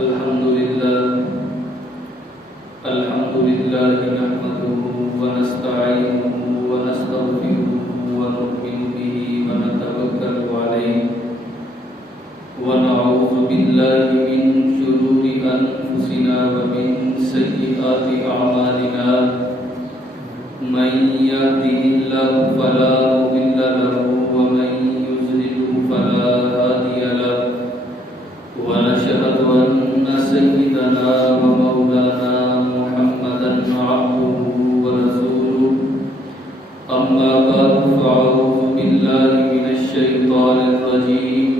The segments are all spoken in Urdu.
الحمد لله نحمده ونستعينه ونستغفره ونؤمن به ونتوكل عليه ونعوذ بالله من شرور أنفسنا ومن سيئات أعمالنا من يهده الله فلا مضل له ومن يضلل فلا هادي له ونشهد أن سيدنا ومولانا محمدا عبده ورسوله أما بعد فأعوذ بالله من الشيطان الرجيم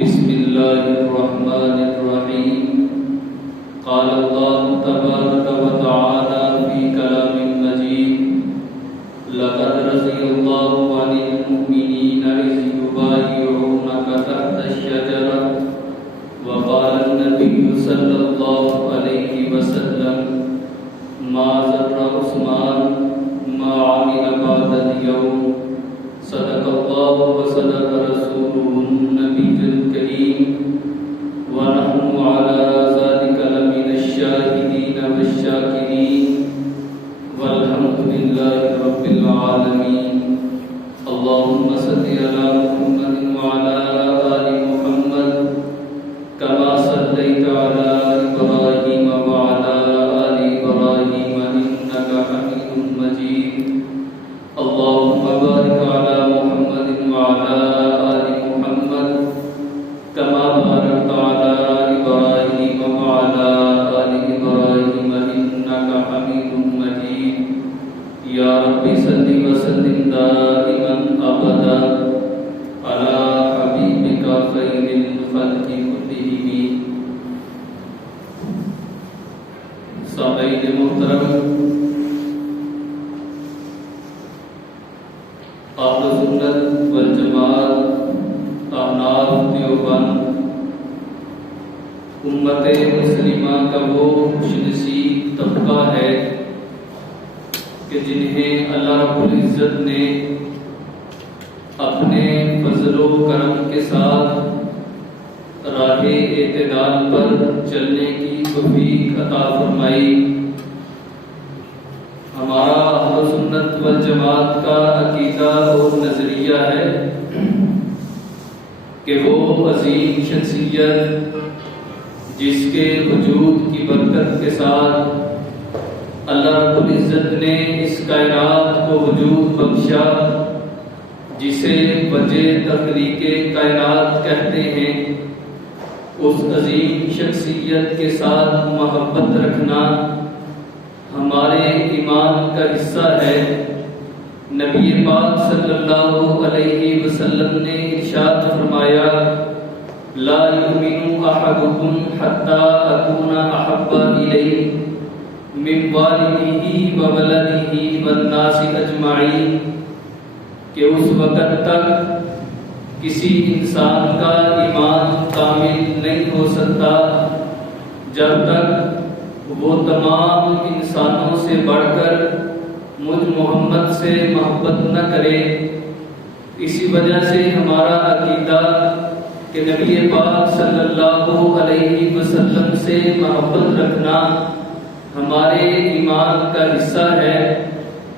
بسم الله الرحمن الرحيم قال الله تبارك وتعالى في كلام مجيد لقد رضي الله عن المؤمنين إذ يبايعونك تحت الشجرة وقال النبي صلى الله عليه وسلم ما ضر عثمان ما عمل بعد اليوم صدق الله وصدق رسوله النبي الكريم ونحن على ذلك لمن الشاهدين والشاكرين والحمد لله رب العالمين اللهم صل على محمد وعلى آل محمد كما صليت على إبراهيم وعلى آل إبراهيم إنك حميد مجيد اللهم بارك على محمد وعلى آل محمد كما باركت على إبراهيم وعلى آل إبراهيم إنك حميد مجيد يا رب صل وسلم دائما أبدا على حبيبك خير الخلق كلهم سامعین محترم، اہل سنت والجماعت احناف دیوبند امت مسلمہ کا وہ خوشنصیب طبقہ ہے کہ جنہیں اللہ رب العزت نے اپنے فضل و کرم کے ساتھ راہ اعتدال پر چلنے کی توفیق عطا فرمائی۔ ہمارا اہل سنت والجماعت کا عقیدہ اور نظریہ ہے کہ وہ عظیم شخصیت جس کے وجود کی برکت کے ساتھ اللہ رب العزت نے اس کائنات کو وجود بخشا، جسے وجہ تخلیق کائنات کہتے ہیں، اس عظیم شخصیت کے ساتھ محبت رکھنا ہمارے ایمان کا حصہ ہے۔ نبی پاک صلی اللہ علیہ وسلم نے ارشاد فرمایا لا یؤمن احدکم حتی اکون احب الیہ من والدہ وولدہ والناس اجمعین، کہ اس وقت تک کسی انسان کا ایمان کامل نہیں ہو سکتا جب تک وہ تمام انسانوں سے بڑھ کر مجھ محمد سے محبت نہ کرے۔ اسی وجہ سے ہمارا عقیدہ کہ نبی پاک صلی اللہ علیہ وسلم سے محبت رکھنا ہمارے ایمان کا حصہ ہے،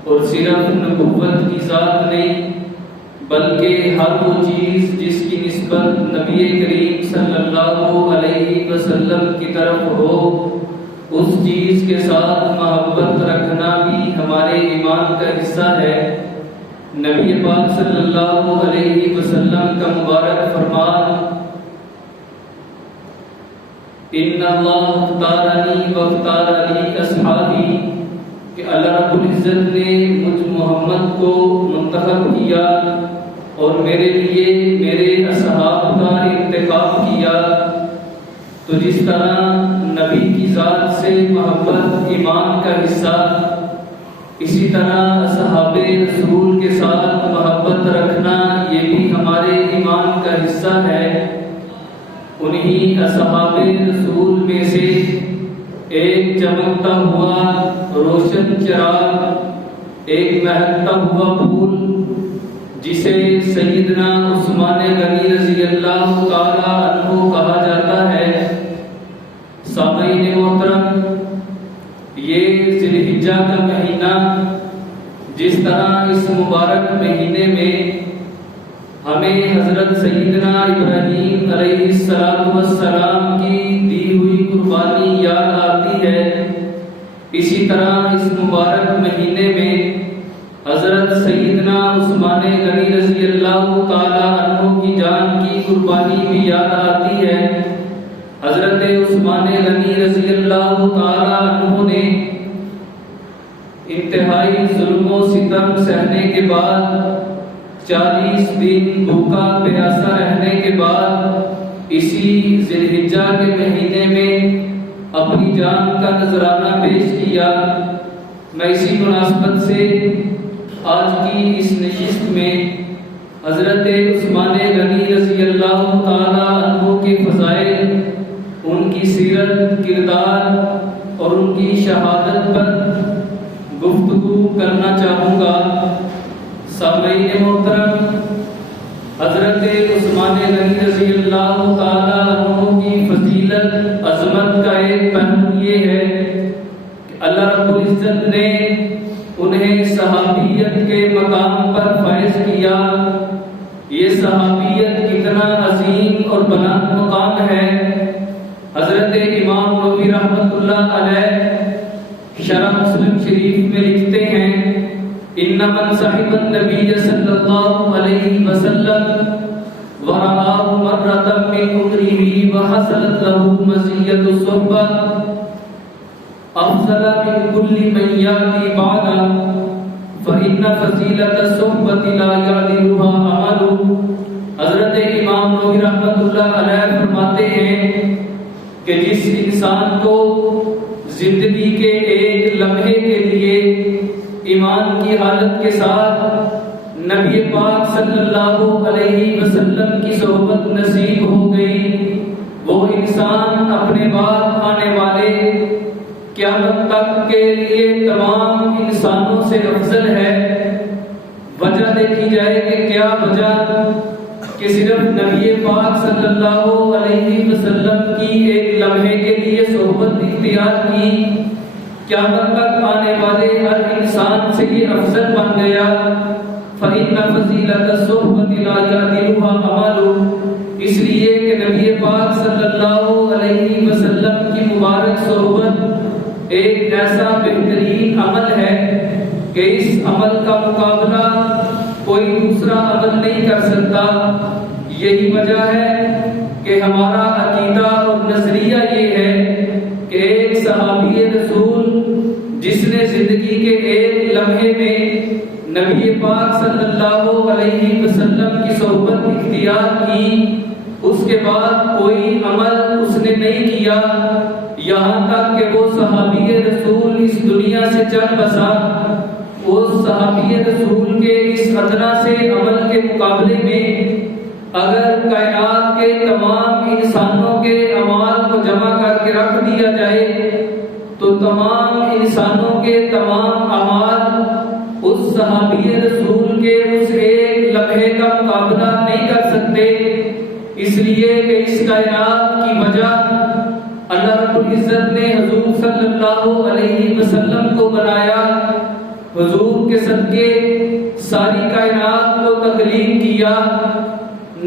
اور صرف نبوت کی ذات نہیں بلکہ ہر وہ چیز جس کی نسبت نبی کریم صلی اللہ علیہ وسلم کی طرف ہو، اس چیز کے ساتھ محبت رکھنا بھی ہمارے ایمان کا حصہ ہے۔ نبی پاک صلی اللہ علیہ وسلم کا مبارک فرمان ان اللہ اختارنی واختار لی اصحابی، کہ اللہ رب العزت نے مجھ محمد کو منتخب کیا اور میرے لیے میرے اصحاب کا انتخاب کیا۔ تو جس طرح نبی کی ذات سے محبت ایمان کا حصہ، اسی طرح اصحاب رسول کے ساتھ محبت رکھنا یہ بھی ہمارے ایمان کا حصہ ہے۔ انہی اصحاب رسول میں سے ایک چمکتا ہوا روشن چراغ، ایک مہکتا ہوا پھول جسے سیدنا عثمان غنی رضی اللہ تعالی عنہ کہا جاتا ہے، طرح اس مبارک مہینے میں ہمیں حضرت سیدنا ابراہیم علیہ السلام کی دی ہوئی قربانی یاد آتی ہے، اسی طرح اس مبارک مہینے میں حضرت سیدنا عثمان غنی رضی اللہ تعالی عنہ کی جان کی قربانی بھی یاد آتی ہے۔ حضرت عثمان غنی رضی اللہ تعالی عنہ نے انتہائی ظلم و ستم سہنے کے بعد 40 دن بھوکا پیاسا رہنے کے بعد اسی ذی الحجہ کے مہینے میں اپنی جان کا نذرانہ پیش کیا۔ میں اسی مناسبت سے آج کی اس نشست میں حضرت عثمان غنی رضی اللہ تعالی عنہ کے فضائل، ان کی سیرت، کردار اور ان کی شہادت پر گفتگو کرنا چاہوں گا۔ سامعین محترم، حضرت عثمان غنی رضی اللہ تعالی عنہ کی فضیلت، عظمت کا ایک پہلو یہ ہے کہ اللہ رب العزت نے انہیں صحابیت کے مقام پر فائز کیا۔ یہ صحابیت کتنا عظیم اور بلند مقام ہے۔ حضرت امام نووی رحمۃ اللہ علیہ شرح مسلم شریف میں لکھتے ہیں، ان من صحب النبی صلی اللہ علیہ وسلم ورآہ مرۃ من عمرہ وحصلت له مزیۃ الصحبہ افضل من كل من یاتی بعدا فإن فضیلۃ الصحبۃ لا یعدلها عمل۔ حضرت امام نووی رحمۃ اللہ علیہ فرماتے ہیں کہ جس انسان کو زندگی کے ایک لمحے کے لیے ایمان کی حالت کے ساتھ نبی پاک صلی اللہ علیہ وسلم کی صحبت نصیب ہو گئی، وہ انسان اپنے بعد آنے والے قیامت تک کے لیے تمام انسانوں سے افضل ہے۔ وجہ دیکھی جائے کہ کیا وجہ کہ صرف نبی پاک صلی اللہ علیہ وسلم کی ایک لمحے کے لیے صحبت اختیار کی، قیامت تک آنے والے ہر انسان سے یہ افضل بن گیا۔ فَإِنَّ فَضِيلَةَ الصُّحْبَةِ لَا يَعْدِلُهَا عَمَلٌ، اس لیے کہ نبی پاک صلی اللہ علیہ وسلم کی مبارک صحبت ایک ایسا بہترین عمل ہے کہ اس عمل کا مقابلہ کوئی دوسرا عمل نہیں کر سکتا۔ یہی وجہ ہے کہ ہمارا عقیدہ اور نظریہ یہ ہے کہ ایک صحابی رسول جس نے زندگی کے ایک لمحے میں نبی پاک صلی اللہ علیہ وسلم کی صحبت اختیار کی، اس کے بعد کوئی عمل اس نے نہیں کیا، یہاں تک کہ وہ صحابی رسول اس دنیا سے چل بسا، اس صحابی رسول کے اس ادنا سے عمل کے مقابلے میں اگر کائنات کے تمام انسانوں کے اعمال کو جمع کر کے رکھ دیا جائے تو تمام انسانوں کے تمام اعمال اس صحابی رسول کے اس ایک لمحے کا مقابلہ نہیں کر سکتے، اس لیے کہ اس کائنات کی وجہ اللہ رب العزت نے حضور صلی اللہ علیہ وسلم کو بنایا، حضور کے صدقے ساری کائنات کو تخلیق کیا۔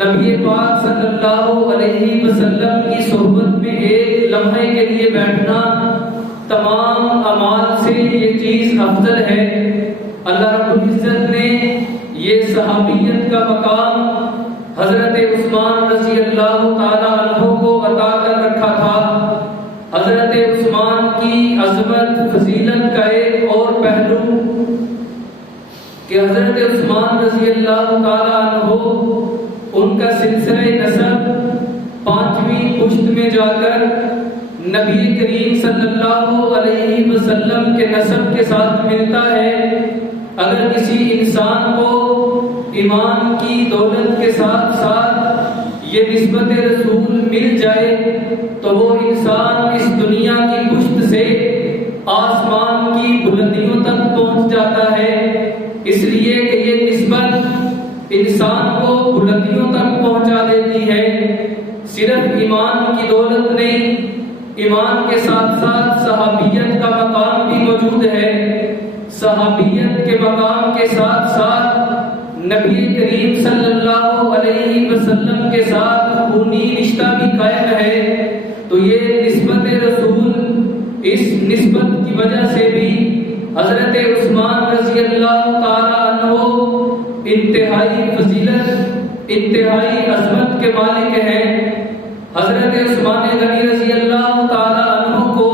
نبی پاک صلی اللہ علیہ وسلم کی صحبت میں ایک لمحے کے لیے بیٹھنا تمام اعمال سے یہ چیز افضل ہے۔ اللہ رب العزت نے یہ صحابیت کا مقام حضرت عثمان رضی اللہ تعالی عنہ کو عطا کر رکھا تھا۔ حضرت عثمان کی عظمت فضیلت کا ایک اور پہلو کہ حضرت عثمان رضی اللہ تعالی عنہ ان کا سلسلہ نسب 5ویں پشت میں جا کر نبی کریم صلی اللہ علیہ وسلم کے نسب کے ساتھ ملتا ہے۔ اگر کسی انسان کو ایمان کی دولت کے ساتھ ساتھ یہ نسبت رسول مل جائے تو وہ انسان اس دنیا کی پشت سے آسمان کی بلندیوں تک پہنچ جاتا ہے، اس لیے کہ یہ نسبت انسان کو بلندیوں تک پہنچا دیتی ہے۔ صرف ایمان کی دولت نہیں، ایمان کے ساتھ ساتھ صحابیت کا مقام بھی موجود ہے۔ صحابیت کے مقام کے ساتھ ساتھ نبی کریم صلی اللہ علیہ وسلم کے ساتھ خونی رشتہ بھی قائم ہے، تو یہ نسبت رسول، اس نسبت کی وجہ سے بھی حضرت عثمان رضی اللہ تعالی عنہ انتہائی فضیلت، انتہائی عظمت کے مالک ہیں۔ حضرت عثمان غنی رضی اللہ تعالی عنہ کو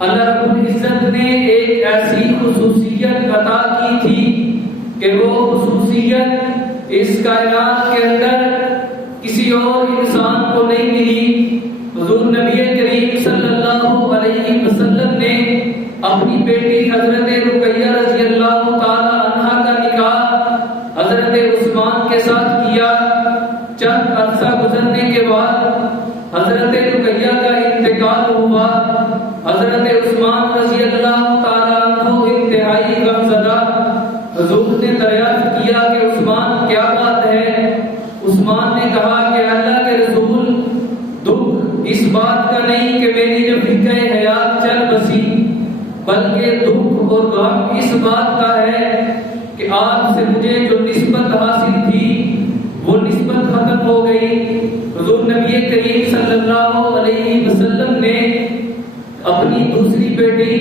اللہ رب العزت نے ایک ایسی خصوصیت عطا کی تھی کہ وہ خصوصیت اس کائنات کے اندر کسی اور انسان کو نہیں ملی۔ حضور نبی کریم صلی اللہ علیہ وسلم نے اپنی بیٹی حضرت رقیہ رضی اللہ تعالی عنہا کا نکاح حضرت عثمان کے ساتھ کیا۔ چند عرصہ گزرنے کے بعد حضرت رقیہ کا انتقال ہوا۔ حضرت عثمان رضی اللہ تعالی عنہ انتہائی غمزدہ، حضور نے دریافت کیا کہ عثمان کیا بات ہے؟ عثمان نے کہا کہ اللہ کے رسول، دکھ اس بات کا نہیں کہ میری جو فکر حیات چل بسی، بلکہ دکھ اور غم اس بات کا ہے کہ آپ سے مجھے جو نسبت حاصل تھی وہ نسبت ختم ہو گئی۔ حضور نبی کریم صلی اللہ علیہ وسلم نے اپنی دوسری بیٹی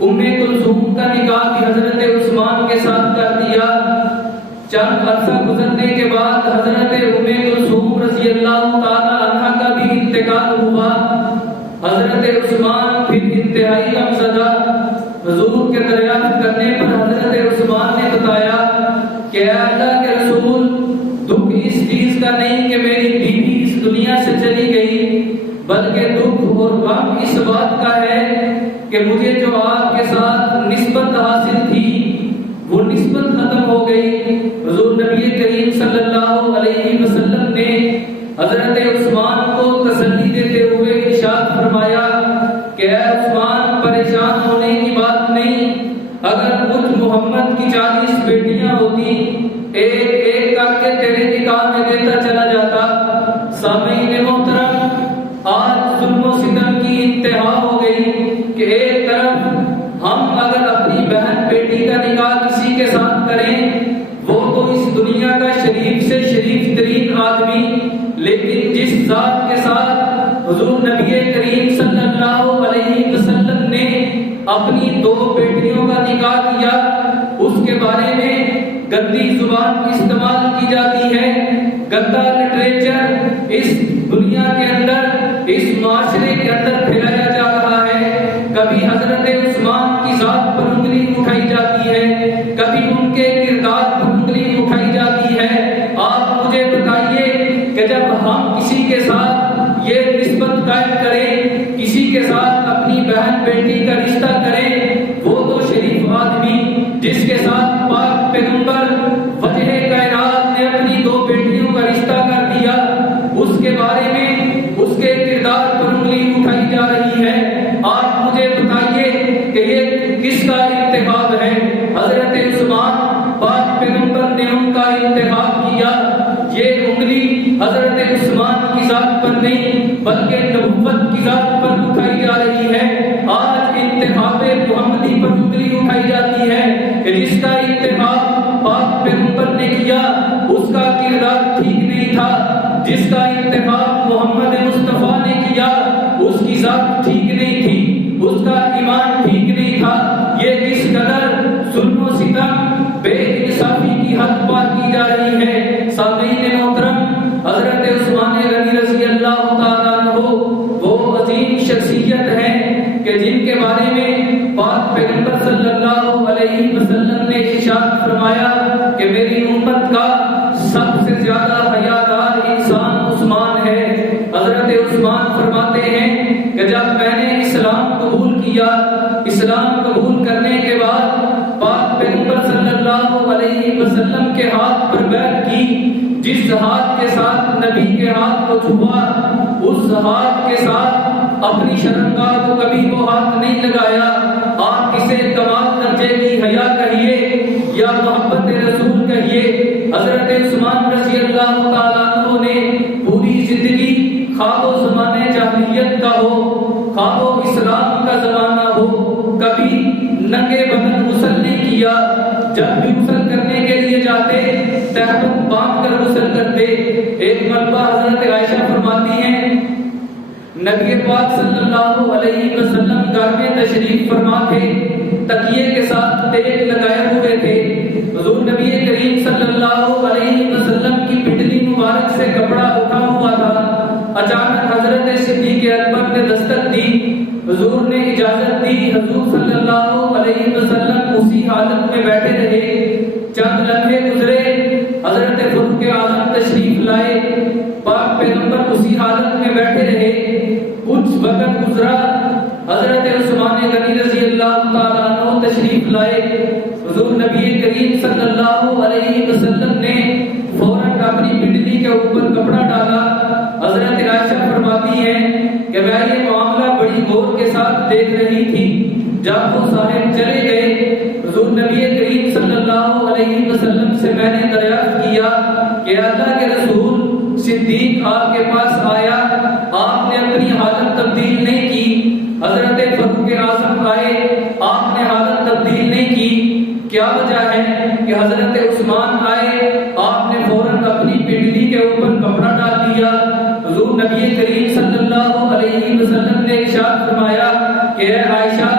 ام کلثوم کا نکاح بھی حضرت عثمان کے ساتھ کر دیا۔ چند عرصہ گزرنے کے بعد حضرت ام کلثوم رضی اللہ تعالی عنہا کا بھی انتقال ہوا۔ حضرت عثمان پھر انتہائی غمزدہ، حضور کے دریافت کرنے پر حضرت عثمان نے بتایا کہ اے اللہ کے رسول، دکھ اس چیز کا نہیں کہ میری بیوی اس دنیا سے چلی گئی، بلکہ دکھ اور غم اس بات کا ہے کہ مجھے جو آپ کے ساتھ نسبت حاصل تھی وہ نسبت ختم ہو گئی۔ حضور نبی کریم صلی اللہ علیہ وسلم نے حضرت عثمان کو تسلی دیتے ہوئے ارشاد فرمایا کہ اے عثمان، پریشان ہونے کی بات نہیں، اگر مجھ محمد کی 40 بیٹیاں ہوتی، ایک ایک کر کے تیرے نکاح میں دیتا چلا جاتا۔ سامعین محترم، آج ظلم و ستم کی انتہا ہو گئی کہ ایک طرف ہم اگر اپنی بہن بیٹی کا نکاح کسی کے ساتھ کریں، وہ تو اس دنیا کا شریف سے شریف ترین آدمی، لیکن جس ذات کے ساتھ حضور نبی کریم صلی اللہ علیہ وسلم نے اپنی 2 بیٹیوں کا نکاح کیا، اس کے بارے میں گندی زبان استعمال کی جاتی ہے، گندا لٹریچر اس دنیا کے اندر، اس معاشرے کے اندر پھیلایا جا رہا ہے۔ کبھی حضرت عثمان کی ذات پر انگلی اٹھائی جاتی ہے، کبھی ان کے کردار پر انگلی اٹھائی جاتی ہے۔ آپ مجھے بتائیے کہ جب ہم کسی کے ساتھ یہ نسبت قائم کریں، کسی کے ساتھ اپنی بہن بیٹی کا رشتہ کریں، وہ تو شریف آدمی جس کے ساتھ پاک پیغمبر وجہ کائنات نے اپنی 2 بیٹیوں کا رشتہ کر دیا، اس کے بارے میں اس کے کردار پر انگلی اٹھائی جا رہی ہے۔ آپ مجھے بتائیے کہ یہ کس کا انتخاب ہے؟ حضرت عثمان، پاک پیغمبر نے ان کا انتخاب کیا۔ یہ انگلی حضرت عثمان کی ذات پر نہیں بلکہ نبوت کی ذات پر اٹھائی جا رہی ہے۔ آج انتخاب محمدی پر انگلی اٹھائی جاتی ہے کہ جس کا انتخاب پاک پیغمبر نے کیا اس کا کردار ٹھیک نہیں تھا، جس کا انتخاب محمد مصطفیٰ نے کیا اس کی ذات ٹھیک نہیں تھی، اس کا ایمان ٹھیک نہیں تھا۔ یہ کس قدر ظلم و ستم، بے انصافی کی حد پار کی جا رہی ہے۔ سامعین محترم، حضرت عثمان غنی رضی اللہ تعالیٰ عنہ وہ عظیم شخصیت ہیں کہ جن کے بارے میں پاک پیغمبر صلی اللہ علیہ وسلم نے ارشاد فرمایا کہ میری امت کا سب سے زیادہ حیادار انسان عثمان ہے۔ حضرت عثمان فرماتے ہیں کہ جب میں نے اسلام قبول کیا، اسلام قبول کرنے کے بعد پاک پیغمبر صلی اللہ علیہ وسلم کے ہاتھ پر بیعت کی، جس ہاتھ کے ساتھ نبی کے ہاتھ کو چھوا، اس ہاتھ کے ساتھ اپنی شرمگاہ کو کبھی وہ ہاتھ نہیں لگایا۔ آپ اسے کمال درجے کی حیا کہیے یا محبت رسول کہیے۔ حضرت عثمان رضی اللہ تعالیٰ عنہ نے پوری زندگی خواہ و زمانے جاہلیت کا ہو، خواہ و اسلام کا زمانہ ہو، کبھی ننگے بدن مسلح تہبند باندھ کر غسل کرتے۔ ایک مرتبہ حضرت عائشہ فرماتی ہیں نبی پاک صلی اللہ علیہ وسلم گھر میں تشریف فرما تھے، تکیے کے ساتھ تیل لگائے ہوئے تھے۔ حضور نبی کریم صلی اللہ علیہ وسلم کی پنڈلی مبارک سے کپڑا اٹھا ہوا تھا۔ اچانک حضرت صدیق اکبر نے دستک دی، حضور نے اجازت دی، حضور صلی اللہ علیہ وسلم اسی حالت میں بیٹھے رہے۔ چند لمحے گزرے، حضرت فاروق اعظم تشریف لائے، پاک پیغمبر اسی حالت میں بیٹھے رہے۔ کچھ وقت گزرا، حضرت عثمان غنی رضی اللہ تعالیٰ عنہ تشریف لائے۔ حضور نبی کریم صلی اللہ علیہ وسلم نے فوراً اپنی پنڈلی کے اوپر کپڑا ڈالا۔ حضرت عائشہ فرماتی ہیں کہ میں یہ معاملہ بڑی غور کے ساتھ دیکھ رہی تھی۔ جب وہ صاحب چلے گئے، حضور نبی کریم صلی اللہ علیہ وسلم سے میں نے دریافت کیا کہ اللہ کے رسول صدیق آپ کے پاس آیا، آپ نے اپنی حالت تبدیل نہیں کی۔ حضرت فاروق اعظم آئے، آپ نے حالت تبدیل نہیں کی، کیا وجہ ہے کہ حضرت عثمان آئے، آپ نے فوراً اپنی پنڈلی کے اوپر کپڑا ڈال دیا۔ حضور نبی کریم صلی اللہ علیہ وسلم نے ارشاد فرمایا کہ اے عائشہ،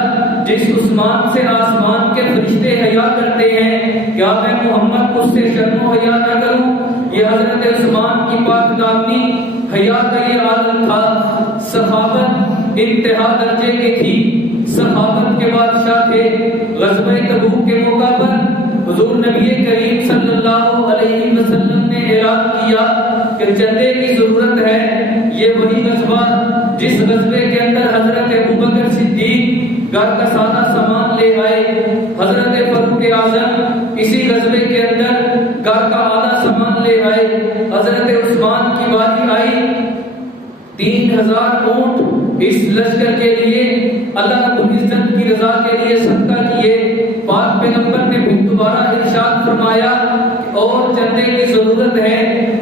جس عثمان سے آسمان کے فرشتے حیا کرتے ہیں، کیا میں محمد کو اس سے شرم و حیا نہ کروں؟ یہ حضرت عثمان کی پاک دامنی حیا کا یہ عالم تھا۔ صحابت انتہا درجے کی تھی، صحابت کے بادشاہ تھے۔ غزوہ تبوک کے موقع پر حضور نبی کریم صلی اللہ علیہ وسلم نے اعلان کیا کہ چندے کی ضرورت ہے۔ یہ وہی غزوہ جس غزوے کے اندر حضرت ابوبکر صدیق گھر کا سارا سامان لے آئے، حضرت فاروق اعظم اسی غزوے کے اندر گھر کا آدھا سامان لے آئے، حضرت عثمان کی باری آئی، 3000 اونٹ اس لشکر کے لیے اللہ رب العزت کی رضا کے لیے صدقہ کیے۔ پاک پیغمبر نے پھر دوبارہ ارشاد فرمایا اور چندے کی ضرورت ہے۔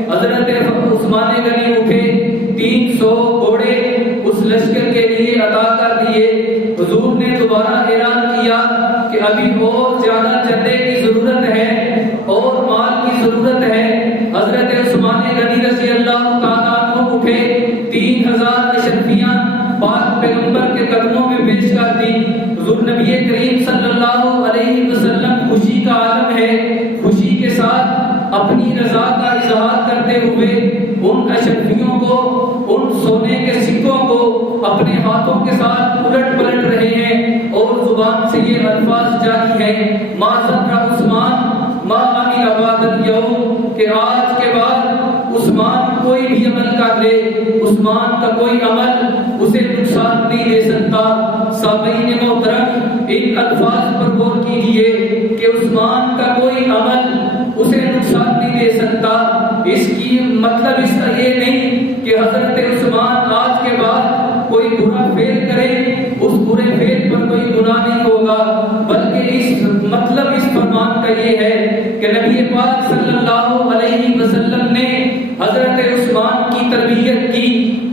حضرت عثمان غنی اٹھے، 300 گھوڑے اس لشکر کے لیے عطا کر دیے۔ حضور نے دوبارہ اعلان کیا کہ ابھی اور زیادہ چندے کی ضرورت ہے اور مال کی ضرورت ہے۔ حضرت عثمان غنی رضی اللہ تعالیٰ عنہ اٹھے، 3000 اشرفیاں پاک پیغمبر کے قدموں میں پیش کر دی۔ حضور نبی کریم صلی اللہ علیہ وسلم خوشی کا عالم ہے، خوشی کے ساتھ اپنی رضا کا اظہار کرتے ہوئے ان اشرفیوں کو، ان سونے کے سکوں کو اپنے ہاتھوں کے ساتھ الٹ پلٹ رہے ہیں اور زبان سے یہ الفاظ جاری ہیں، ما ذکر عثمان ما عمل بعد اليوم، کہ آج کے بعد عثمان کوئی بھی عمل کر لے، عثمان کا کوئی عمل اسے نقصان نہیں دے سکتا۔ سامعین محترم، ان الفاظ پر غور کیجئے کہ عثمان کا کوئی عمل اسے نقصان نہیں دے سکتا۔ اس کی مطلب اس کا یہ نہیں کہ حضرت عثمان آج کے بعد کوئی برا فعل کرے، اس برے فعل پر کوئی گناہ نہیں ہوگا، بلکہ اس مطلب اس فرمان کا یہ ہے کہ نبی پاک صلی اللہ علیہ وسلم نے حضرت عثمان کی تربیت کی۔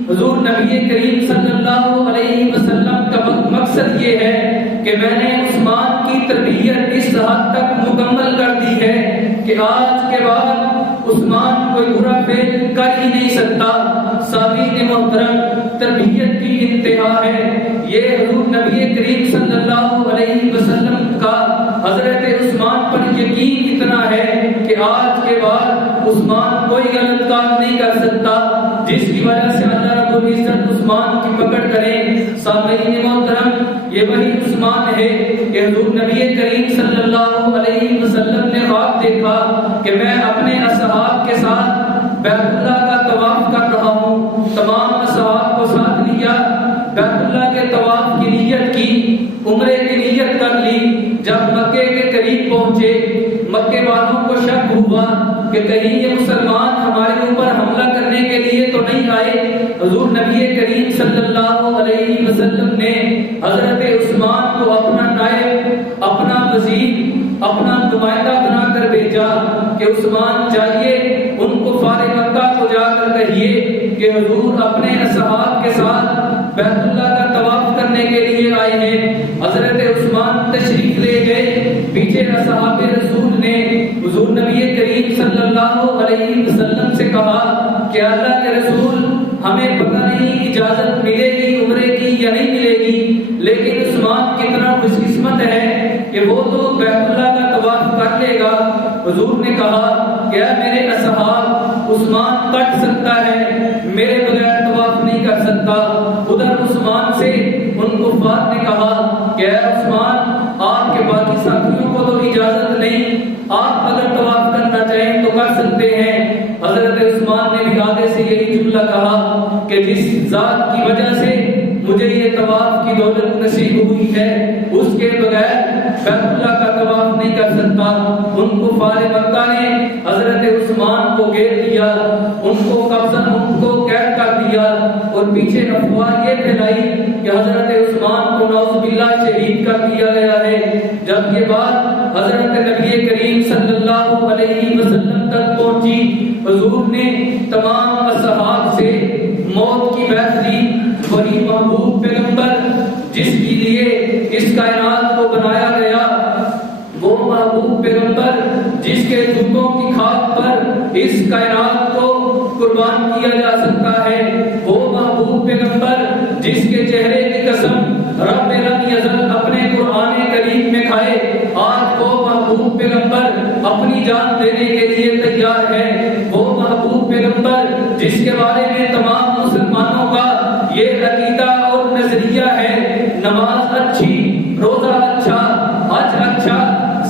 حضور نبی کریم صلی اللہ علیہ وسلم کا مقصد یہ ہے کہ میں نے عثمان کی تربیت اس حد تک مکمل کر دی ہے کہ آج کے بعد عثمان کوئی برا فعل کر ہی نہیں سکتا۔ سامعین محترم، تربیت کی انتہا ہے یہ حضور نبی کریم صلی اللہ علیہ وسلم کا حضرت عثمان پر یقین اتنا ہے کہ آج کے بعد عثمان کوئی غلط کام نہیں کر سکتا جس کی وجہ سے اللہ رب العزت عثمان کی پکڑ کرے۔ سامعین محترم، یہ وہی عثمان ہے کہ حضور نبی کریم صلی اللہ علیہ وسلم نے خواب دیکھا کہ میں اپنے اصحاب کے ساتھ بیت اللہ کا طواف کر رہا ہوں۔ تمام اصحاب کو ساتھ لیا، بیت اللہ کے طواف کی نیت کی، عمرے کی نیت کر لی۔ جب مکے کے قریب پہنچے، مکے والوں کو شک ہوا کہ کہیں یہ مسلمان ہمارے اوپر حملہ کرنے کے لیے تو نہیں آئے۔ حضور نبی کریم صلی اللہ علیہ وسلم نے حضرت عثمان کو اپنا نائب، اپنا وزیر، اپنا نمائندہ بنا کر بھیجا کہ عثمان جائیے، ان کو فارغ مکہ کو جا کر کہیے کہ حضور اپنے اصحاب کے ساتھ بیت اللہ کا طواف کرنے کے لیے آئے ہیں۔ حضرت عثمان تشریف لے گئے، پیچھے اصحاب رسول نے حضور نبی کریم صلی اللہ علیہ وسلم سے کہا کہ اللہ کے رسول ہمیں پتہ نہیں اجازت ملے گی عمرے کی یا نہیں ملے گی، لیکن عثمان کتنا خوش قسمت ہے کہ وہ تو بیت اللہ کا طواف کر لے گا۔ حضور نے کہا کہ اے میرے اصحاب، عثمان کٹ سکتا ہے، میرے بغیر طواف نہیں کر سکتا۔ ادھر عثمان سے ان کفار نے کہا کہ اے عثمان، آپ کے باقی ساتھیوں کو تو اجازت نہیں، آپ اگر طواف کرنا چاہیں تو کر سکتے ہیں۔ حضرت عثمان نے بھی آگے سے یہی جملہ کہا کہ جس ذات کی وجہ سے مجھے یہ طواف کی دولت نصیب ہوئی ہے، اس کے بغیر بیت اللہ کا طواف نہیں کر سکتا۔ ان کفار مکہ نے حضرت عثمان کو گھیر لیا، ان کو قبضہ، ان کو قید کر دیا اور پیچھے افواہ یہ پھیلائی کہ حضرت عثمان کو نعوذ باللہ شہید کر دیا گیا ہے۔ جب یہ بات حضرت نبی کریم صلی اللہ علیہ وسلم تک پہنچی، حضور نے تمام اصحاب سے موت کی بیعت لی۔ وہی محبوب پیغمبر جس کے لیے اس کائنات کو بنایا گیا، وہ محبوب پیغمبر جس کے جوتوں کی خاک پر اس کائنات کو قربان کیا جا سکتا ہے، وہ محبوب پیغمبر جس کے چہرے کی قسم رب لم یزل اپنے قرآن کریم میں کھائے، آج وہ محبوب پیغمبر اپنی جان دینے کے لیے تیار ہے۔ وہ محبوب پیغمبر جس کے بارے میں تمام مسلمانوں کا یہ عقیدہ اور نظریہ ہے، نماز اچھی، روزہ اچھا، حج اچھا،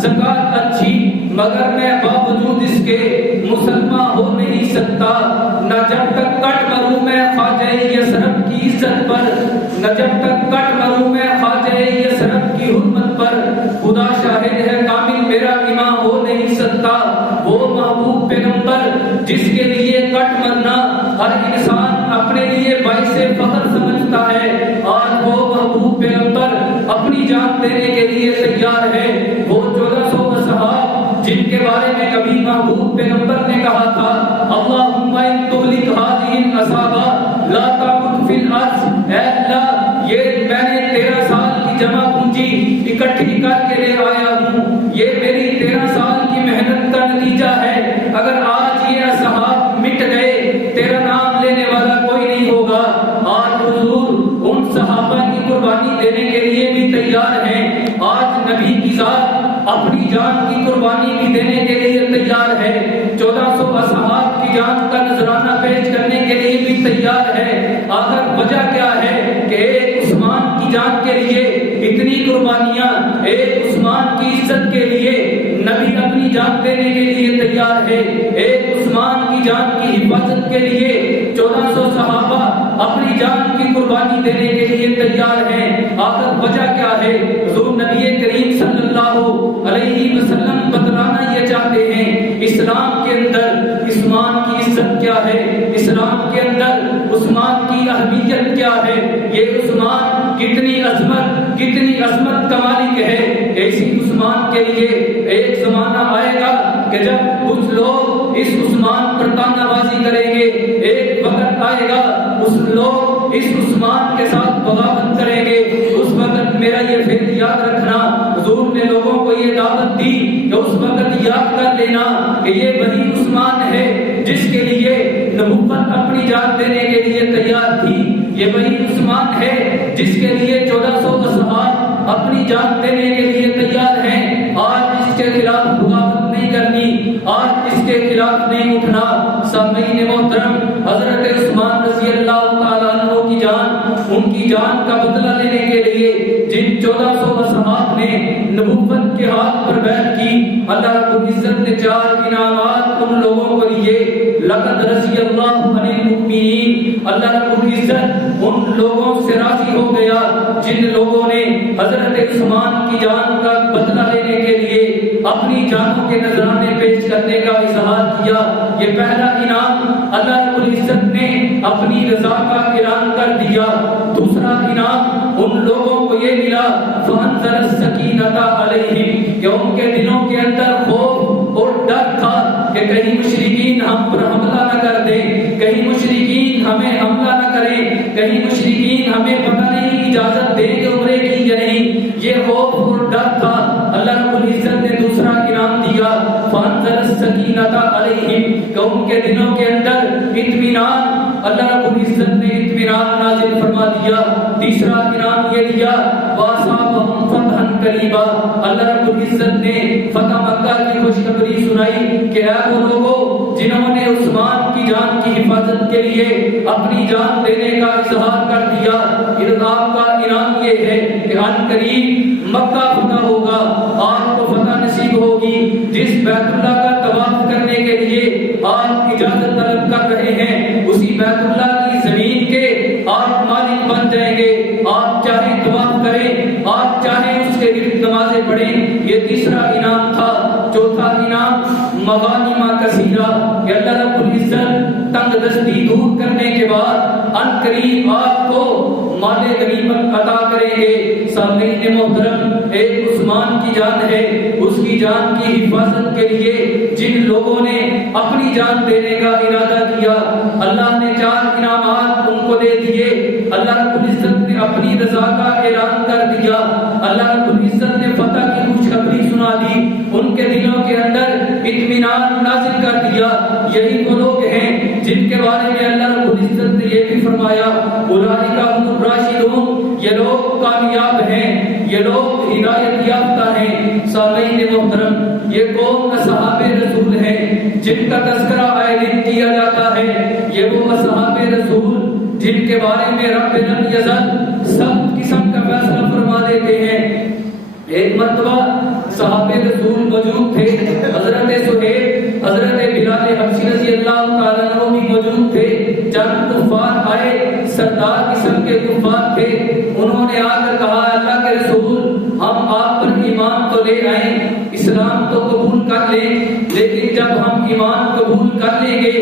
زکات اچھی، مگر میں باوجود اس کے مسلمان ہو نہیں سکتا۔ نہ جب تک کٹ مروں میں خواجہ یثرب کی عزت پر، نہ جب تک کٹ مروں میں خواجہ یثرب کی حرمت پر، خدا شاہد ہے کامل میرا امام ہو نہیں سکتا۔ وہ محبوب پیغمبر جس کے لیے کٹ مرنا ہر انسان اپنے لیے باعث فخر سمجھتا ہے، آج وہ محبوب پیغمبر اپنی جان دینے کے لیے تیار ہے۔ وہ 1400 اصحاب جن کے بارے میں کبھی محبوب پیغمبر نے کہا تھا اللہم ان تہلک ہذہ الاصحاب لا تعبد فی الارض، اے اللہ یہ میں نے 13 سال کی جمع پونجی اکٹھی کر کے لے آیا ہوں، یہ میری 13 سال کی محنت کا نتیجہ ہے، اگر آج یہ اصحاب مٹ گئے تیرا نام لینے والا کوئی نہیں ہوگا۔ آج حضور ان صحابہ کی قربانی دینے کے لیے بھی تیار ہیں، آج نبی کی ذات اپنی جان کی قربانی بھی دینے کے لیے تیار ہے، 1400 اصحاب کی جان کا نذرانہ پیش کرنے کے لیے بھی تیار ہے۔ آخر وجہ کیا ہے کہ ایک عثمان کی جان کے لیے اتنی قربانیاں، ایک عثمان کی عزت کے لیے نبی اپنی جان دینے کے لیے تیار ہے، ایک عثمان کی جان کی حفاظت کے لیے 1400 صحابہ اپنی جان کی قربانی دینے کے لیے تیار ہیں۔ آخر وجہ کیا ہے؟ حضور نبی کریم صلی اللہ علیہ وسلم بتلانا یہ چاہتے ہیں اسلام کے اندر عثمان کی عزت کیا ہے، اسلام کے اندر عثمان کی اہمیت کیا ہے، یہ عثمان کتنی عظمت کا مالک ہے۔ ایسی عثمان کے لیے ایک زمانہ آئے گا کہ جب کچھ لوگ اس عثمان پر تانا بازی کریں گے، ایک وقت آئے گا اس لوگ اس عثمان کے ساتھ بغاوت کریں گے، اس وقت میرا یہ فکر یاد رکھنا، حضور نے لوگوں کو یہ دعوت دی کہ اس وقت یاد کر لینا کہ یہ وہی عثمان ہے جس کے لیے نبوت اپنی جان دینے کے لیے تیار تھی، یہ وہی عثمان ہے جس کے لیے 1400 اصحاب اپنی جان دینے کے لیے تیار ہیں۔ آج اس کے خلاف بغاوت نہیں کرنی، آج اس کے خلاف نہیں اٹھنا۔ سامعین محترم، حضرت عثمان رضی اللہ تعالیٰ عنہ کی جان، ان کی جان کا بدلہ لینے کے لیے جن 1400 اصحاب نے نبوت کے ہاتھ پر بیعت کی، اللہ رب العزت نے 4 انعامات ان لوگوں کو دیے۔ لقد رضی اللہ عن المؤمنین، اللہ رب العزت ان لوگوں سے راضی ہو گیا جن لوگوں نے حضرت عثمان کی جان کا بدلہ لینے کے لیے اپنی جانوں کے نذرانے پیش کرنے کا اظہار کیا۔ یہ پہلا انعام اللہ رب العزت نے اپنی رضا کا اعلان کر دیا۔ دوسرا انعام ان لوگوں کو یہ ملا فَأَنزَلَ السَّكِينَةَ عَلَيْهِمْ، کہ ان کے دلوں کے اندر خوف اور ڈر تھا کہ کہیں مشرکین ہم پر حملہ نہ کر دیں، کہیں مشرکین ہمیں حملہ نہ کریں، کہیں مشرکین ہمیں پتہ نہیں اجازت دیں گے عمرے کی یا نہیں، یہ خوف اور ڈر تھا۔ اللہ رب العزت نے دوسرا انعام دیا فَأَنزَلَ السَّكِينَةَ کہ ان کے دلوں کے اندر اطمینان، اللہ رب العزت نے اطمینان نازل فرما دیا۔ تیسرا انعام یہ دیا وَأَصَابَهُمْ فَتْحًا قَرِيبًا، اللہ رب العزت نے فتح مکہ کی خوشخبری سنائی کہ اے وہ لوگوں جنہوں نے عثمان کی جان کی حفاظت کے لیے اپنی جان دینے کا اظہار کر دیا، آپ کا انعام یہ ہے کہ ان قریب مکہ فتح ہوگا، آپ کو فتح نصیب ہوگی۔ جس بیت اللہ کا طواف کرنے کے لیے آپ اجازت طلب کر رہے ہیں، اسی بیت اللہ کی زمین کے آپ مالک بن جائیں گے۔ آپ چاہیں طواف کریں، آپ چاہیں اس کے گرد نمازیں پڑھیں۔ یہ تیسرا انعام تھا۔ چوتھا انعام مغانم کثیرہ، کہ اللہ رب العزت تنگ دستی دور کرنے کے بعد ان قریب آپ کو مال غنیمت عطا کریں گے۔ سامعین محترم، ایک عثمان کی جان ہے، اس کی جان کی حفاظت کے لیے جن لوگوں نے اپنی جان دینے کا ارادہ کیا، اللہ نے 4 انعامات ان کو دے دیے۔ اللہ رب العزت نے اپنی رضا کا اعلان کر دیا، اللہ رب العزت نے فتح کی خوشخبری سنا دی، ان کے دلوں کے اندر اطمینان نازل کر دیا۔ یہی وہ لوگ ہیں جن کے بارے میں اللہ رب العزت نے یہ بھی فرمایا اولئک هم الراشدون، یہ لوگ کامیاب ہیں، یہ لوگ ہدایت یافتہ ہیں۔ سامعین محترم، یہ قوم اصحاب رسول ہیں جن کا تذکرہ آئے دن کیا جاتا ہے۔ یہ وہ اصحاب رسول جن کے بارے میں رب لم یزل سب قسم کا فیصلہ فرما دیتے ہیں۔ ایک مرتبہ صحاب رسول موجود تھے، حضرت سہیل، حضرت بلال حبشی رضی اللہ تعالیٰ عنہ بھی موجود تھے۔ چند کفار آئے، سردار قسم کے کفار تھے، انہوں نے آ کر کہا اللہ کے رسول ہم آپ پر ایمان تو لے آئیں، اسلام تو قبول کر لیں، لیکن جب ہم ایمان قبول کر لیں گے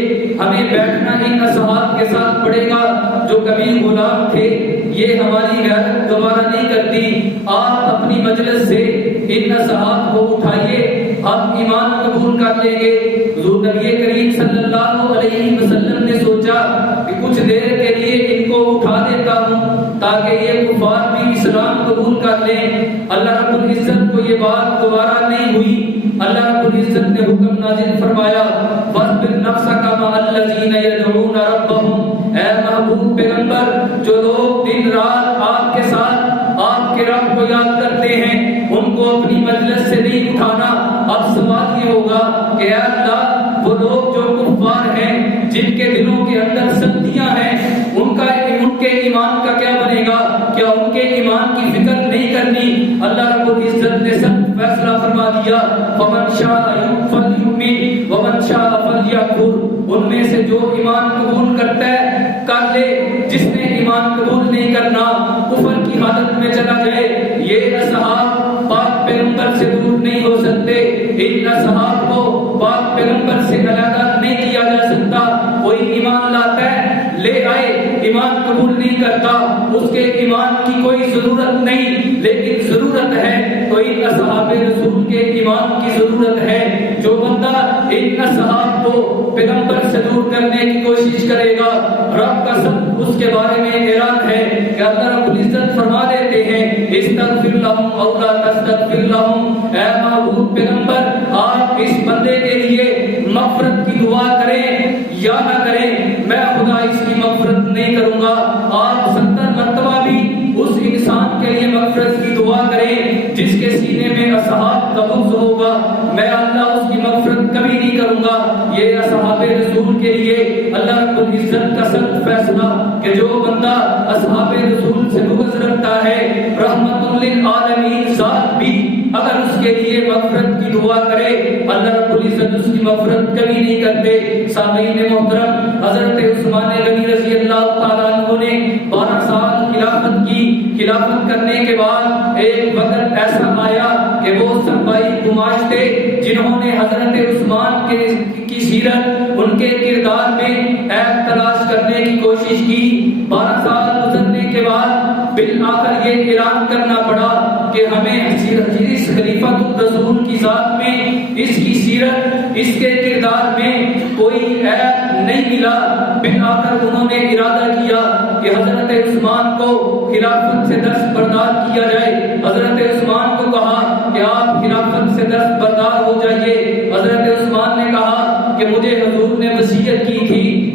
ہمیں بیٹھنا ان اصحاب کے ساتھ پڑے گا جو کبھی غلام تھے، یہ ہماری غیرت دوبارہ نہیں کرتی، آپ اپنی مجلس سے ان اصحاب کو اٹھائیے، ہم ایمان قبول کر لیں گے۔ حضور نبی کریم صلی اللہ علیہ وسلم نے سوچا کہ کچھ دیر کے لیے ان کو اٹھا دیتا ہوں تاکہ یہ کفار بھی اسلام قبول کر لیں۔ اللہ رب العزت کو یہ بات دوبارہ نہیں ہوئی۔ اللہ رب العزت نے حکم نازل فرمایا وَاصْبِرْ نَفْسَكَ مَعَ الَّذِينَ يَدْعُونَ رَبَّهُمْ، اے محبوب پیغمبر جو لوگ دن رات آپ کے ساتھ آپ کے رب کو یاد کرتے ہیں ان کو اپنی مجلس سے نہیں اٹھانا۔ اب سوال یہ ہوگا کہ اے اللہ وہ لوگ جو کفار ہیں جن کے دلوں کے اندر سختیاں ہیں ان کے ایمان کا کیا بنے گا؟ کیا ان کے ایمان کی فکر نہیں کرنی؟ اللہ رب العزت نے سخت فیصلہ فرما دیا فَمَنْ شَاءَ فَلْيُؤْمِنْ وَمَنْ شَاءَ فَلْيَكْفُرْ، ان میں سے جو ایمان قبول کرتا ہے کر لے، جس نے ایمان قبول نہیں کرنا کفر کی حالت میں چلا جائے۔ یہ اصحاب پاک پیغمبر سے دور نہیں ہو سکتے، ان اصحاب کو پاک پیغمبر سے علیحدہ نہیں کیا جا سکتا۔ کوئی ایمان لاتا ہے لے آئے، ایمان قبول نہیں کرتا، اس کے ایمان کی کوئی ضرورت نہیں، لیکن ضرورت ہے تو ان اصحاب رسول کے ایمان کی ضرورت ہے۔ جو بندہ ان اصحاب کو پیغمبر سے دور کرنے کی کوشش کرے گا، رب کا سب اس کے بارے میں اعلان ہے کہ اللہ رب العزت فرما دیتے ہیں استغفر لہم او لا تستغفر لہم، اے محبوب پیغمبر آپ اس بندے کے لیے مغفرت کی دعا کریں یا نہ کریں، میں خدا اس کی مغفرت نہیں کروں گا۔ آپ 70 مرتبہ بھی اس انسان کے لیے مغفرت کی دعا کریں جس کے سینے میں اصحاب کا بغض ہوگا، میں اللہ اس کی مغفرت کبھی نہیں کروں گا۔ یہ اصحاب رسول کے لیے اللہ رب العزت کا سخت فیصلہ کہ جو بندہ اصحاب رسول سے بغض رکھتا ہے، رحمت للعالمین ذات بھی اگر اس کے لیے مغفرت کی دعا کرے اللہ رب العزت اس کی مغفرت کبھی نہیں کرتے۔ سامعین محترم، حضرت عثمان غنی رضی اللہ تعالیٰ عنہ نے 12 سال خلافت کی۔ خلافت کرنے کے بعد ایک وقت ایسا آیا کہ وہ صحابہ قماش تھے جنہوں نے حضرت عثمان کی سیرت، ان کے کردار میں عیب تلاش کرنے کی کوشش کی۔ 12 سال گزرنے کے بعد بالآخر یہ اعلان کرنا پڑا کہ ہمیں اس خلیفۃ الرسول کی ذات میں، اس کی سیرت، اس کے کردار میں کوئی عیب نہیں ملا۔ بالآخر انہوں نے ارادہ کیا کہ حضرت عثمان کو خلافت سے دستبردار کیا جائے۔ حضرت عثمان کو کہا کہ آپ خلافت سے دستبردار ہو جائیے۔ حضرت عثمان نے کہا کہ مجھے حضور نے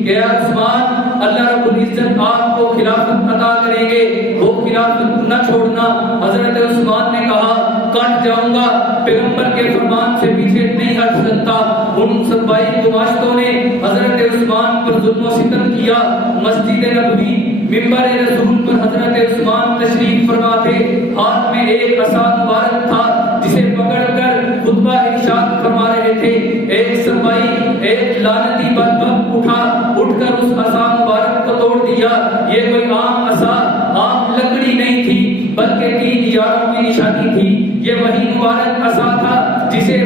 کہ اے عثمان اللہ رب العزت آپ کو خلافت عطا کریں گے، وہ خلافت نہ چھوڑنا۔ حضرت عثمان نے کہا کٹ جاؤں گا، پیغمبر کے فرمان سے پیچھے نہیں ہٹ سکتا۔ ان سب بھائی گماشتوں نے حضرت عثمان پر ظلم و ستم کیا۔ مسجد نبوی منبر رسول پر حضرت عثمان تشریف فرما تھے، ہاتھ میں ایک عصا مبارک تھا جسے پکڑ کر خطبہ ارشاد فرما رہے تھے۔ ایک سپاہی ایک لعنتی بدبخت اٹھ کر اس عصا مبارک کو توڑ دیا۔ یہ کوئی عام عصا، عام لکڑی نہیں تھی، بلکہ 3 یاروں کی نشانی تھی۔ یہ وہی مبارک عصا تھا جسے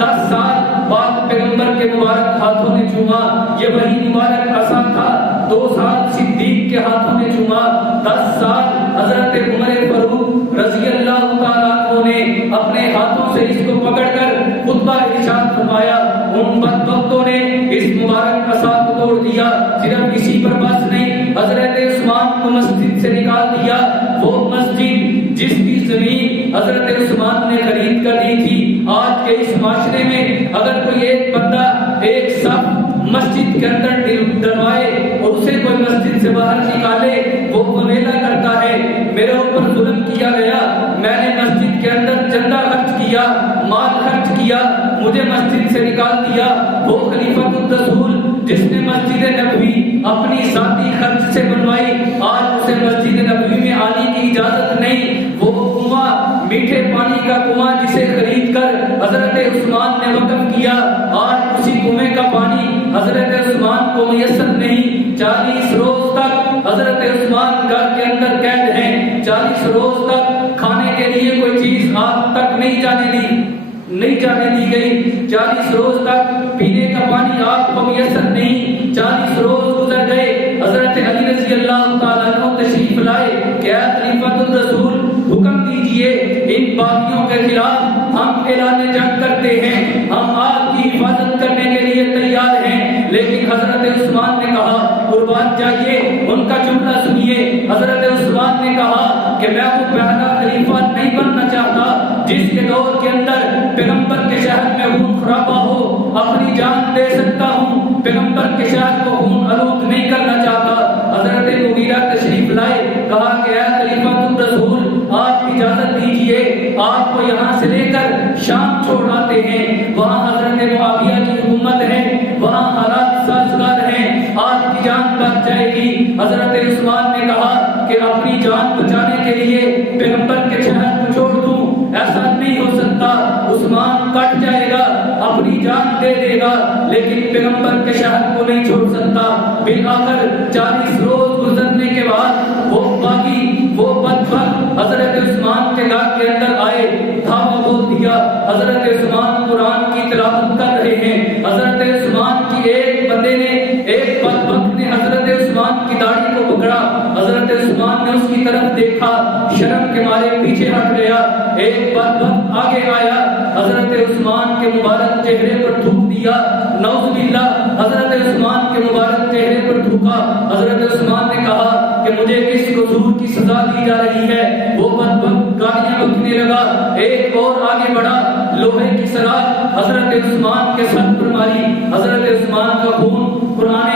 10 سال بعد پیغمبر کے مبارک ہاتھوں نے چوما۔ یہ وہی مبارک عصا تھا 2 سال صدیق کے ہاتھوں نے چوما، 10 سال حضرت عمر فاروق رضی اللہ تعالیٰ عنہ نے اپنے ہاتھوں سے اس کو پکڑ کر خطبہ ارشاد فرمایا۔ ان بدبختوں نے اس مبارک عصا کو توڑ دیا۔ صرف اسی پر بس نہیں، حضرت عثمان کو مسجد سے نکال دیا۔ وہ مسجد جس کی زمین حضرت عثمان نے خرید کر دی تھی، آج کے اس معاشرے میں اگر کوئی ایک بندہ ایک صف مسجد کے اندر ڈلوائے اور اسے کوئی مسجد سے باہر نکالے، وہ ویلا کرتا ہے میرے اوپر ظلم کیا گیا، میں نے مسجد کے اندر چندہ خرچ کیا، مال خرچ کیا، مجھے مسجد سے نکال دیا۔ وہ خلیفۃ الرسول جس نے مسجد نبوی اپنی ذاتی خرچ سے بنوائی، آج اسے مسجد نبوی میں آنے کی اجازت نہیں۔ وہ کنواں، میٹھے پانی کا کنواں جسے خرید کر حضرت عثمان نے وقف کیا، آج اسی کنویں کا پانی حضرت عثمان کو میسر نہیں۔ 40 روز تک حضرت عثمان گھر کے اندر قید ہیں، 40 روز تک کھانے کے لیے کوئی چیز آپ تک نہیں جانے دی گئی، 40 روز تک پینے کا پانی آپ کو میسر نہیں۔ 40 روز گزر گئے، حضرت علی رضی اللہ تعالیٰ عنہ تشریف لائے کہ اے خلیفۃ الرسول حکم دیجئے، ان باغیوں کے خلاف ہم اعلان جنگ کرتے ہیں، ہم آپ کی حفاظت کرنے کے لیے تیار ہیں۔ لیکن حضرت عثمان نے کہا قربان جائیے، ان کا جملہ سنیے۔ حضرت عثمان نے کہا کہ میں وہ پہلا خلیفہ نہیں بننا چاہتا جس کے دور کے اندر پیغمبر کے شہر میں خون خرابہ ہو، اپنی جان دے سکتا ہوں، پیغمبر کے شہر کو خون آلود نہیں کرنا چاہتا۔ حضرت مغیرہ تشریف لائے، کہا کہ اے خلیفۃ الرسول آپ اجازت دیجئے، آپ کو یہاں سے لے کر شام چھوڑ آتے ہیں، وہاں حضرت معاویہ کی حکومت ہے، وہاں حالات سازگار ہیں، آپ کی جان بچ جائے گی۔ حضرت عثمان نے کہا کہ اپنی جان بچانے کے لیے پیغمبر کے شہر کو چھوڑ دوں، ایسا نہیں ہو سکتا۔ عثمان کٹ جائے گا، اپنی جان دے دے گا، لیکن پیغمبر کے شہر کو نہیں چھوڑ سکتا۔ بالآخر 40 روز گزرنے کے بعد وہ باغی، وہ بدبخت حضرت عثمان کے گھر کے اندر آئے، دھاوا بول دیا۔ حضرت عثمان قرآن کی تلاوت کر رہے ہیں، حضرت عثمان کی ایک بندے نے، ایک بدبخت نے حضرت عثمان کی داڑھی کو پکڑا، حضرت عثمان نے اس کی طرف دیکھا، شرم کے مارے پیچھے ہٹ گیا۔ ایک بدبخت آگے آیا، حضرت عثمان کے مبارک چہرے پر تھوک دیا، نعوذ باللہ، حضرت عثمان کے مبارک چہرے پر تھوکا۔ حضرت عثمان نے کہا کہ مجھے کس قصور کی سزا دی جا رہی ہے؟ وہ بدبخت گالیاں بکنے لگا، ایک اور آگے بڑھا، لوہے کی سراج حضرت عثمان کے سر پر ماری۔ حضرت عثمان کا خون قرآن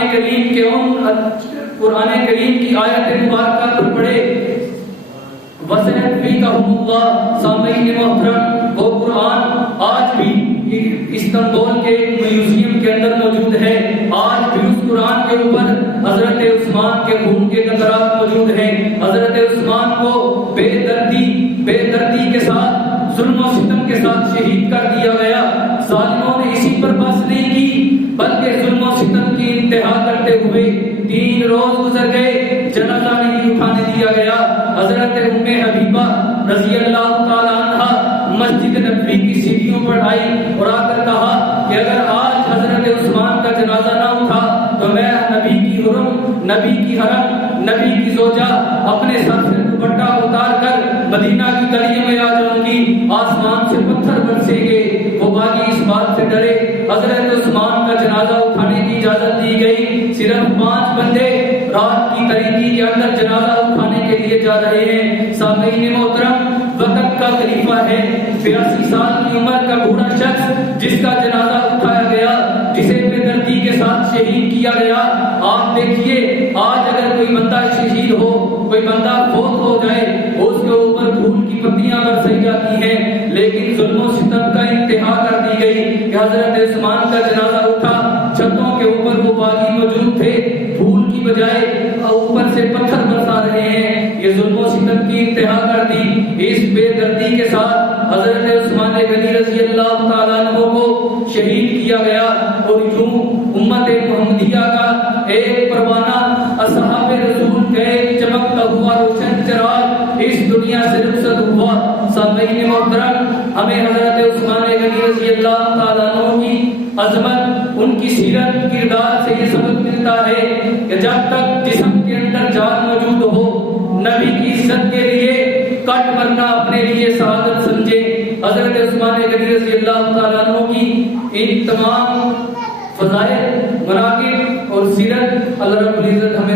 کریم کی آیت مبارکہ پر پڑے، وَسَيَكْفِيكَهُمُ اللَّهُ۔ سامعین محترم، وہ قرآن آج بھی استنبول کے میوزیم کے اندر موجود ہے، آج بھی اس قرآن کے اوپر حضرت عثمان کے خون کے قطرات موجود ہیں۔ حضرت عثمان کو بے دردی کے ساتھ، ظلم و ستم کے ساتھ شہید کر دیا گیا۔ ظالموں نے اسی پر بس نہیں کی، بلکہ ظلم و ستم کی انتہا کرتے ہوئے 3 روز گزر گئے، جنازہ نہیں اٹھانے دیا گیا۔ حضرت ام حبیبہ رضی اللہ تعالیٰ عنہ مسجد نبوی کی سیڑھیوں پر آئی اور آ کر کہا کہ اگر آج حضرت عثمان کا جنازہ نہ اٹھا تو میں نبی کی حرم، نبی کی زوجہ اپنے سر سے دوپٹہ اتار کر مدینہ کی گلیوں میں آ جاؤں گی، آسمان سے پتھر برسیں گے۔ وہ باغی اس بات سے ڈرے، حضرت عثمان کا جنازہ اٹھانے کی اجازت دی گئی۔ صرف 5 بندے رات کی تاریکی کے اندر جنازہ اٹھانے کے لیے جا رہے ہیں۔ سامعین محترم، وقت کا خلیفہ ہے 82 سال کی عمر کا بوڑھا شخص جس کا جنازہ اٹھایا گیا، جسے بے دردی کے ساتھ شہید کیا گیا۔ آپ دیکھیے آج اگر کوئی بندہ شہید ہو، کوئی بندہ فوت ہو جائے، اس کے اوپر پھول کی پتیاں برسائی جاتی ہیں، لیکن ظلم و ستم کا انتہا کر دی گئی کہ حضرت عثمان کا جنازہ اٹھا، چھتوں کے اوپر وہ باغی موجود تھے، پھول کی بجائے اوپر سے پتھر برسا رہے ہیں۔ یہ ظلم و ستم کی انتہا کر دی۔ اس بے دردی کے ساتھ حضرت عثمان غنی رضی اللہ تعالیٰ عنہ کو شہید کیا گیا، اور یوں امت محمدیہ کا ایک پروانہ، اصحاب رسول کا ایک چمکتا ہوا روشن چراغ اس دنیا سے رخصت ہوا۔ سامعین محترم، ہمیں حضرت عثمان غنی رضی اللہ تعالیٰ عنہ کی عظمت، ان کی سیرت کردار سے یہ سبق ملتا ہے کہ جب تک جسم کے اندر جان موجود ہو، نبی کی عزت کے لیے کٹ مرنا اپنے لیے سعادت سمجھے۔ حضرت عثمان غنی رضی اللہ تعالیٰ عنہ کی ان تمام فضائل، مناقب اور سیرت اللہ رب العزت ہمیں